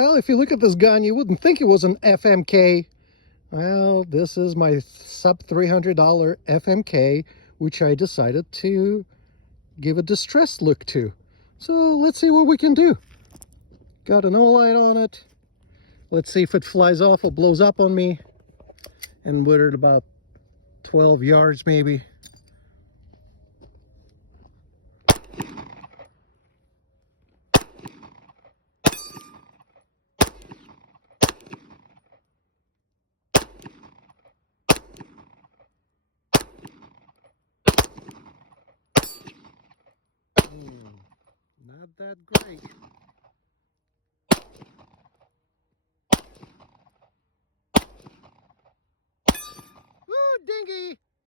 Well, if you look at this gun, you wouldn't think it was an FMK. Well, this is my sub $300 FMK, which I decided to give a distressed look to. So let's see what we can do. Got an O-light on it. Let's see if it flies off or blows up on me. And we're at about 12 yards maybe. Not that great.